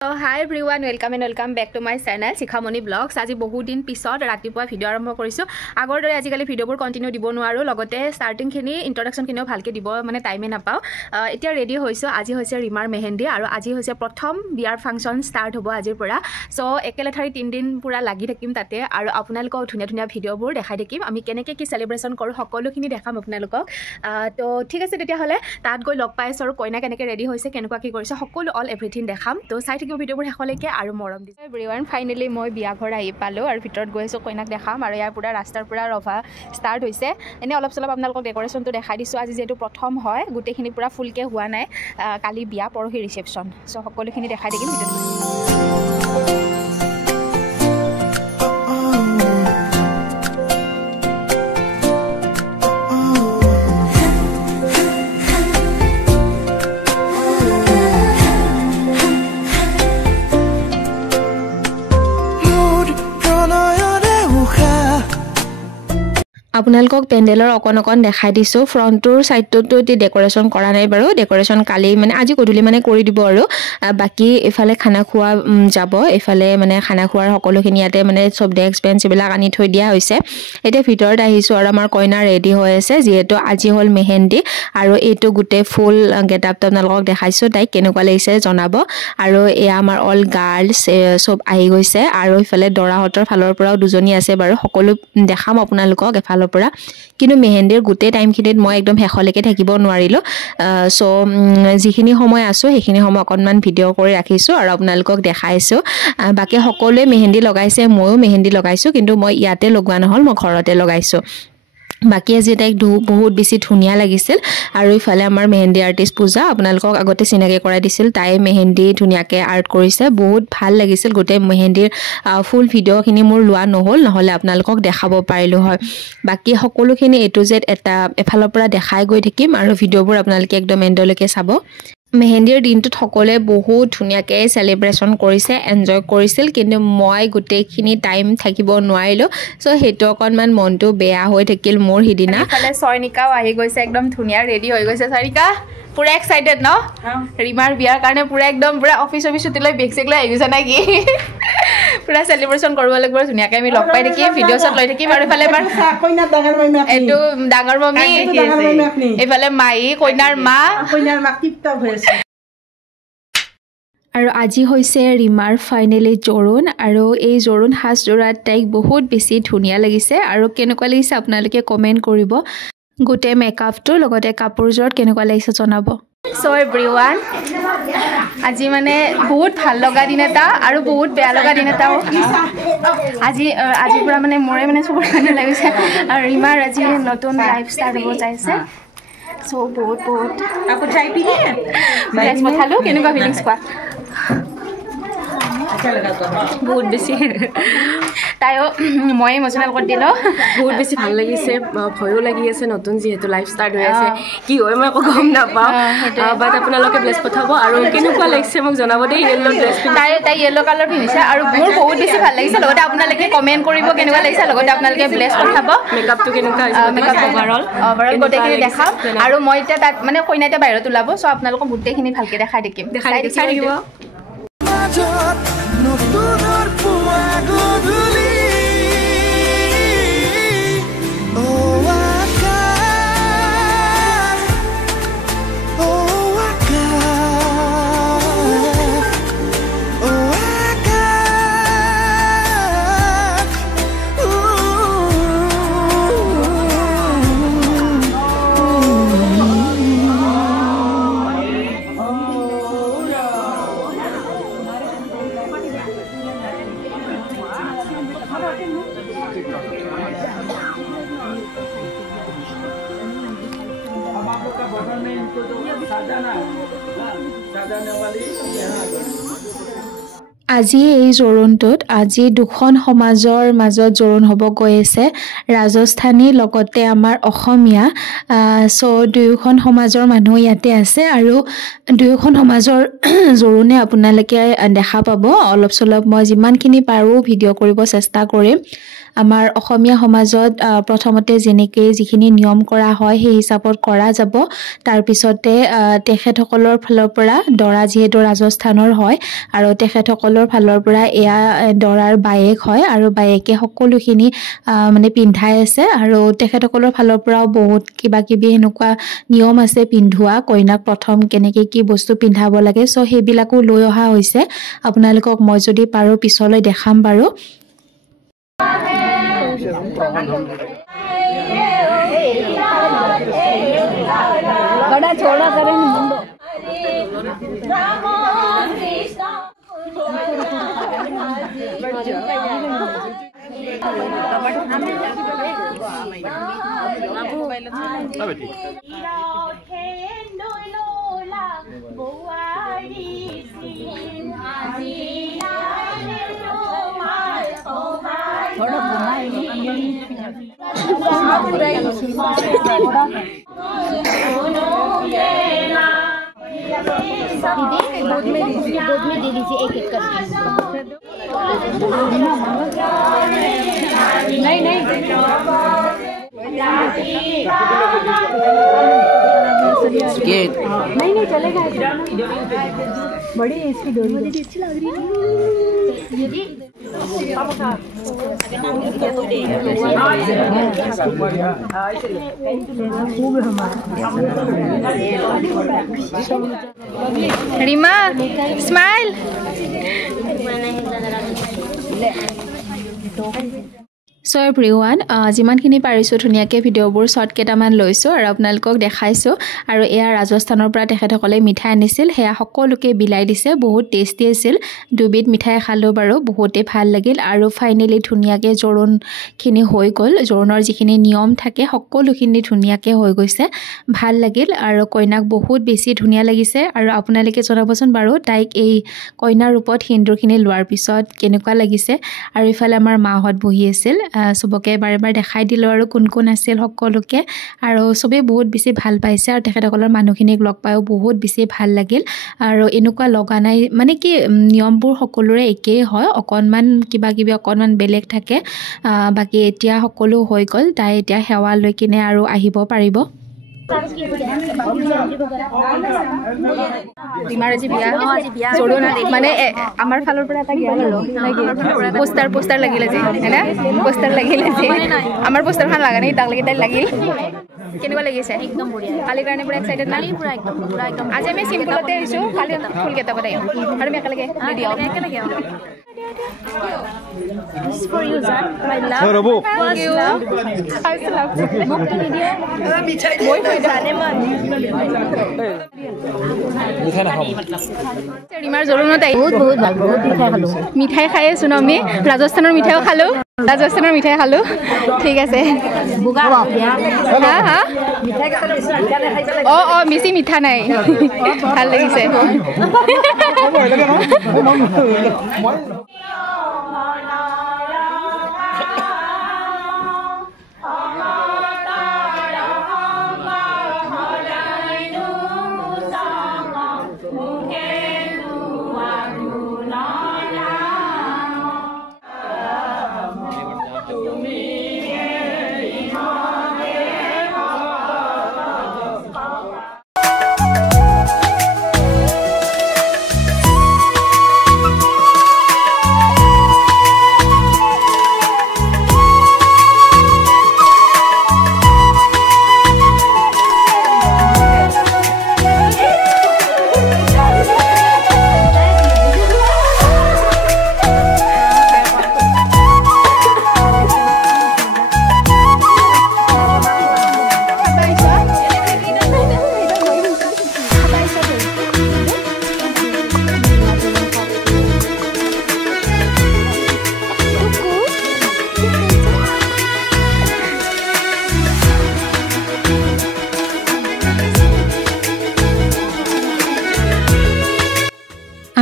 So hi everyone, welcome back to my channel Shikhamoni Vlogs. আজি বহু দিন পিছত ৰাতিপুৱা ভিডিও আৰম্ভ কৰিছো। আগৰ দৰে আজিকালি ভিডিওবোৰ কন্টিনিউ দিব নোৱাৰো, লগতে স্টাৰ্টিং খিনি ইন্ট্ৰডাকশন খিনিও ভালকে দিব মানে টাইমে নাপাও। এতিয়া ৰেডি হৈছো। আজি হৈছে ৰিমাৰ মেহেন্দি আৰু আজি হৈছে প্ৰথম বিয়াৰ ফাংচন ষ্টাৰ্ট হ'ব আজিৰ পৰা। সো একেলেঠাৰি 3 দিন পুৰা লাগি থাকিম তাতে আৰু আপোনালোকক ধুনীয়া ধুনীয়া ভিডিওবোৰ দেখাই থাকিম। আমি কেনেকৈ কি সেলিব্ৰেশন কৰো সকলোখিনি দেখাম আপোনালোকক। তো ঠিক আছে তেতিয়া হলে তাত গৈ লগ পাইছো আৰু কইনা কেনেকৈ ৰেডি হৈছে কেনেকুৱা কি কৰিছে সকলো অল এভৰিথিং দেখাম। তো চাই ভিডিওবোৰ শেষলৈকে আৰু মৰম দিছে। এভৰিৱান ফাইনেলি মই বিয়া ঘৰ আহি পালো আৰু ভিতৰত গৈছো কইনাক দেখাম আৰু ইয়াৰ পুৰা ৰাস্তাৰ পুৰা ৰভা ষ্টাৰ্ট হৈছে। এনে অলপ চলপ আপোনালোকক ডেকোৰেশ্যনটো দেখাই দিছো। আজি যেহেতু প্ৰথম হয় গোটেইখিনি পুৰা ফুলকে হোৱা নাই, কালি বিয়া পৰহি ৰিসেপশন, সো সকলোখিনি দেখাই দিম ভিডিওত। আপোনালোকক পেন্ডেলৰ অকন দেখাই দিছো। ফ্ৰন্টৰ সাইডটো ডেকোৰেশ্যন কৰা নাই বাৰু, ডেকোৰেশ্যন কালি মানে আজি গধূলি মানে কৰি দিব আৰু বাকি এফালে খানা খোৱা যাব, এফালে মানে খানা খোৱাৰ সকলোখিনি ইয়াতে মানে সব ডেস্ক বেঞ্চ বিলাক আনি থৈ দিয়া হৈছে। এতিয়া ভিতৰত আহিছো আৰু আমাৰ কইনা ৰেডি হৈ আছে, যেহেতু আজি হল মেহেন্দি আৰু এইটো গুটে ফুল গেটআপটো আপোনালোকক দেখাইছো, তাইক কেনেকুৱা লাগিছে জনাব। আৰু এয়া আমাৰ অল গাৰ্লছ সব আহি গৈছে আৰু ইফালে দৰাহতৰ ফালৰ পৰাও দুজনী আছে বাৰু, সকলো দেখাম আপোনালোকক এফালৰ পৰা। কিন্তু মেহেন্দিৰ গোটেই টাইমখিনিত মই একদম শেষলৈকে থাকিব নোৱাৰিলো, সো যিখিনি সময় আছো সেইখিনি সময় অকনমান ভিডিও কৰি ৰাখিছো আৰু আপোনালোকক দেখাইছো। বাকি সকলোৱে মেহেন্দি লগাইছে, ময়ো মেহেন্দি লগাইছো, কিন্তু মই ইয়াতে লগোৱা নহল, মই ঘৰতে লগাইছো। বাকি আজি তাইক বহুত বেছি ধুনীয়া লাগিছিল। আৰু ইফালে আমাৰ মেহেন্দি আৰ্টিষ্ট পূজা, আপোনালোকক আগতে চিনাকি কৰাই দিছিল, তাই মেহেন্দি ধুনীয়াকৈ আৰ্ট কৰিছে, বহুত ভাল লাগিছিল। গোটেই মেহেন্দিৰ ফুল ভিডিওখিনি মোৰ লোৱা নহ'লে আপোনালোকক দেখাব পাৰিলো হয়। বাকি সকলোখিনি এ টু জেড এফালৰ পৰা দেখাই গৈ থাকিম আৰু ভিডিওবোৰ আপোনালোকে একদম এণ্ডলৈকে চাব। মেহেন্দিৰ দিনটোত সকলোৱে বহুত ধুনীয়াকৈ সেলিব্ৰেশন কৰিছে, এনজয় কৰিছিল, কিন্তু মই গোটেইখিনি টাইম থাকিব নোৱাৰিলো, সো সেইটো অকনমান মনটো বেয়া হৈ থাকিল মোৰ সিদিনা। ইফালে সৈনিকাও আহি গৈছে, একদম ধুনীয়া ৰেডি হৈ গৈছে। সৈনিকা পুৰা এক্সাইটেড ন ৰিমাৰ বিয়াৰ কাৰণে? পুৰা একদম পুৰা অফিচ ছুটি লৈ বেগ চেগ লৈ আহি গৈছে নেকি? পুৰা সেলিব্ৰেশন কৰিব লাগিব ধুনীয়াকৈ, আমি লগ পাই থাকিম, ভিডিঅ' শ্বট লৈ থাকিম। আৰু ইফালে এইটো ডাঙৰ মমি, এইফালে মাই কইনাৰ মা আৰু আজি হৈছে ৰিমাৰ ফাইনেলি জোৰোণ, আৰু এই জোৰোণ সাজযোৰাত তাইক বহুত বেছি ধুনীয়া লাগিছে। আৰু কেনেকুৱা লাগিছে আপোনালোকে কমেণ্ট কৰিব, গোটেই মেকআপটো লগতে কাপোৰযোৰত কেনেকুৱা লাগিছে জনাব। সো এভৰিৱান আজি মানে বহুত ভাল লগা দিন এটা আৰু বহুত বেয়া লগা দিন এটাও। আজিৰ পৰা মানে মোৰে মানে চবৰ কাৰণে লাগিছে। আৰু ৰিমাৰ আজি নতুন লাইফ ষ্টাৰ্ট হ'ব যাইছে, সো বহুত পঠালো। কেনেকুৱা ফিলিংছ কোৱা? বহুত বেছি তাইও মই ইমোশনাল কৰি দিলো, বহুত বেছি ভাল লাগিছে, ভয়ো লাগি আছে, নতুন যিহেতু লাইফ ষ্টাৰ্ট হৈ আছে, কি হয় মই একো গম নাপাওঁ। বাট আপোনালোকে ব্লেছ পঠাব আৰু কেনেকুৱা লাগিছে মোক জনাব দেই। য়েল্লো ড্ৰেছ তাই য়েল্লো কালাৰ পিন্ধিছে আৰু মোৰ বহুত বেছি ভাল লাগিছে। লগতে আপোনালোকে কমেণ্ট কৰিব কেনেকুৱা লাগিছে, লগতে আপোনালোকে ব্লেছ পঠাব। মেকআপটো কেনেকুৱা হৈছে, অভাৰঅল গোটেইখিনি দেখাম। আৰু মই এতিয়া তাত মানে কইনা এতিয়া বাহিৰত ওলাব, সো আপোনালোকক গোটেইখিনি ভালকে দেখাই থাকিম। নতুনৰ পুৱা গধূলি আজি এই জোৰোণটোত আজি দুখন সমাজৰ মাজত জোৰোণ হ'ব গৈ আছে, ৰাজস্থানী লগতে আমাৰ অসমীয়া। সো দুয়োখন সমাজৰ মানুহ ইয়াতে আছে আৰু দুয়োখন সমাজৰ জোৰোণে আপোনালোকে দেখা পাব। অলপ চলপ মই যিমানখিনি পাৰোঁ ভিডিঅ' কৰিব চেষ্টা কৰিম। আমাৰ অসমীয়া সমাজত প্ৰথমতে যেনেকৈ যিখিনি নিয়ম কৰা হয় সেই হিচাপত কৰা যাব। তাৰপিছতে তেখেতসকলৰ ফালৰ পৰা দৰা যিহেতু ৰাজস্থানৰ হয় আৰু তেখেতসকলৰ ফালৰ পৰা এয়া দৰাৰ বায়েক হয় আৰু বায়েকে সকলোখিনি মানে পিন্ধাই আছে আৰু তেখেতসকলৰ ফালৰ পৰাও বহুত কিবা কিবি এনেকুৱা নিয়ম আছে পিন্ধোৱা, কইনাক প্ৰথম কেনেকৈ কি বস্তু পিন্ধাব লাগে। চ' সেইবিলাকো লৈ অহা হৈছে। আপোনালোকক মই যদি পাৰোঁ পিছলৈ দেখাম বাৰু। बड़ा छोड़ा करें मुंडो थोड़ा दूध में दे दीजिए एक एक करके। नहीं नहीं नहीं चलेगा। बड़ी इसकी डोरी अच्छी लग रही है। रीमा स्माइल। চ' এভৰিৱান, যিমানখিনি পাৰিছোঁ ধুনীয়াকৈ ভিডিঅ'বোৰ শ্বৰ্ট কেইটামান লৈছোঁ আৰু আপোনালোকক দেখাইছোঁ। আৰু এয়া ৰাজস্থানৰ পৰা তেখেতসকলে মিঠাই আনিছিল, সেয়া সকলোকে বিলাই দিছে। বহুত টেষ্টি আছিল। দুবিধ মিঠাই খালোঁ বাৰু, বহুতেই ভাল লাগিল। আৰু ফাইনেলি ধুনীয়াকৈ জোৰোণখিনি হৈ গ'ল। জোৰোণৰ যিখিনি নিয়ম থাকে সকলোখিনি ধুনীয়াকৈ হৈ গৈছে, ভাল লাগিল। আৰু কইনাক বহুত বেছি ধুনীয়া লাগিছে। আৰু আপোনালোকে জনাবচোন বাৰু তাইক এই কইনাৰ ৰূপত সেন্দুৰখিনি লোৱাৰ পিছত কেনেকুৱা লাগিছে। আৰু ইফালে আমাৰ মাহঁত বহি আছিল, চবকে বাৰে বাৰে দেখাই দিলোঁ আৰু কোন কোন আছিল সকলোকে। আৰু চবেই বহুত বেছি ভাল পাইছে আৰু তেখেতসকলৰ মানুহখিনিক লগ পায়ো বহুত বেছি ভাল লাগিল। আৰু এনেকুৱা লগা নাই মানে কি নিয়মবোৰ সকলোৰে একেই হয়, অকণমান কিবা কিবি অকণমান বেলেগ থাকে। বাকী এতিয়া সকলো হৈ গ'ল। তাই এতিয়া সেৱা লৈ কিনে আৰু আহিব পাৰিব। ৰীমাৰ আজি বিয়া জোৰোণ মানে আমাৰ ফালৰ পৰা এটা জ্ঞান আৰু পোষ্টাৰ লাগিল আজি হয়নে? পোষ্টাৰ লাগিল আজি। আমাৰ পোষ্টাৰখন লগা নাই, তাক লাগি তাই লাগিল। কেনেকুৱা লাগিছে? एकदम बढ़िया। কালিৰ কাৰণে পুৰা এক্সাইটেড না? पूरा एकदम আজি আমি চিম্পলতে আহিছোঁ, কালি ফুল কেইটাপত আহিম আৰু আমি একেলগে ৰেডি হ'ম। This is for you, sir. My love. Thank you. ৰীমাৰ জোৰোণত আহি बहुत ভাল বহুত মিঠাই খালো। মিঠাই খাই আছোঁ ন আমি। ৰাজস্থানৰ মিঠাইও খালোঁ, ঠিক আছে। হা অঁ বেছি মিঠা নাই, ভাল লাগিছে।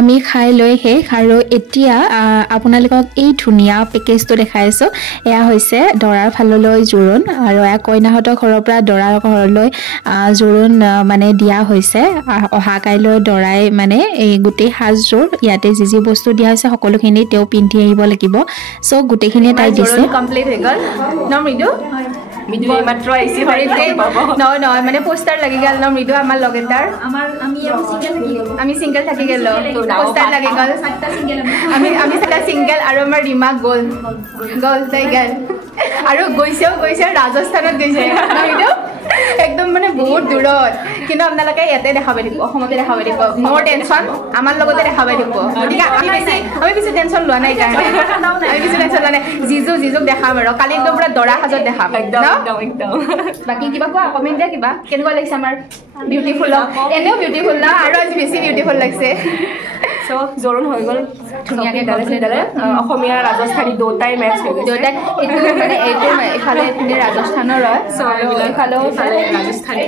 আমি খাই লৈ শেষ আৰু এতিয়া আপোনালোকক এই ধুনীয়া পেকেজটো দেখাইছোঁ এয়া হৈছে দৰাৰ ফাললৈ জোৰোণ আৰু এয়া কইনাহঁতৰ ঘৰৰ পৰা দৰাৰ ঘৰলৈ জোৰোণ মানে দিয়া হৈছে অহা কাইলৈ দৰাই মানে এই গোটেই সাজযোৰ ইয়াতে যি বস্তু দিয়া হৈছে সকলোখিনি তেওঁ পিন্ধি আহিব লাগিব চ' গোটেইখিনি তাই দিছে কমপ্লিট হৈ গ'ল ন মৃদু মৃদু এইমাত্ৰ আহিছে নহয় মানে পোষ্টাৰ লাগি গ'ল ন মৃদু আমাৰ লগেটাৰ আমি চিংগল থাকি গ'লো পোষ্টাৰ লাগি গ'ল আমি চাৰিটা চিংগল আৰু আমাৰ ৰীমা গ'ল তাই গ'ল আৰু গৈছে ৰাজস্থানত গৈছে মৃদু একদম মানে বহুত দূৰত কিন্তু আপোনালোকে ইয়াতে দেখাব দিব অসমতে দেখাব দিব নো টেনশ্যন আমাৰ লগতে দেখাব দিব গতিকে আমি বেছি টেনশ্যন লোৱা নাই কাৰণে আমি বেছি টেনশ্যন লোৱা নাই জিজুক দেখাম আৰু কালি একদম পুৰা দৰা সাজত দেখাম একদম বাকী কিবা কোৱা কমেণ্ট দিয়া কিবা কেনেকুৱা লাগিছে আমাৰ বিউটিফুল এনেও বিউটিফুল না আৰু আজি বেছি বিউটিফুল লাগিছে সো জোৰোণ হৈ গ'ল ধুনীয়াকৈ অসমীয়া ৰাজস্থানী দুটাই মেচ হৈ গৈছে এইটো ইফালে ৰাজস্থানৰ হয় ইফালেও ৰাজস্থানী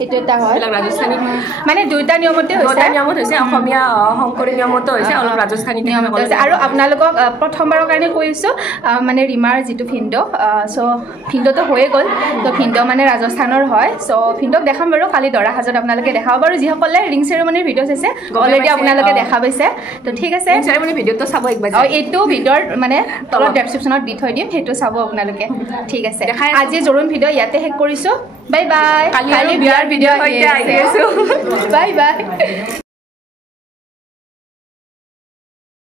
এইটো এটা হয় ৰাজস্থানী মানে দুইটা নিয়মতে হৈছে অসমীয়া শংকৰী নিয়মতো হৈছে অলপ ৰাজস্থানী নিয়মত হৈছে আৰু আপোনালোকক প্ৰথমবাৰৰ কাৰণে কৈছোঁ মানে ৰীমাৰ যিটো ভিন্দ' চ' ভিন্দ'টো হৈয়ে গ'ল ত' ভিন্দ' মানে ৰাজস্থানৰ হয় চ' ভিন্দ'ক দেখাম বাৰু কালি দৰা সাজত আপোনালোকে দেখাব বাৰু যিসকলে ৰিং চেৰেমনিৰ ভিডিঅ' চাইছে অলৰেডি আপোনালোকে দেখা পাইছে তো ঠিক আছে চেৰেমনি ভিডিঅ'টো চাব একবাৰ এইটো ভিডিঅ'ৰ মানে তলত ডেছক্ৰিপশ্যনত দি থৈ দিম সেইটো চাব আপোনালোকে ঠিক আছে আজি জোৰোণ ভিডিঅ' ইয়াতে শেষ কৰিছোঁ বাই বাই কালি বিয়াৰ ভিডিঅ' সৈতে আহি আছোঁ বাই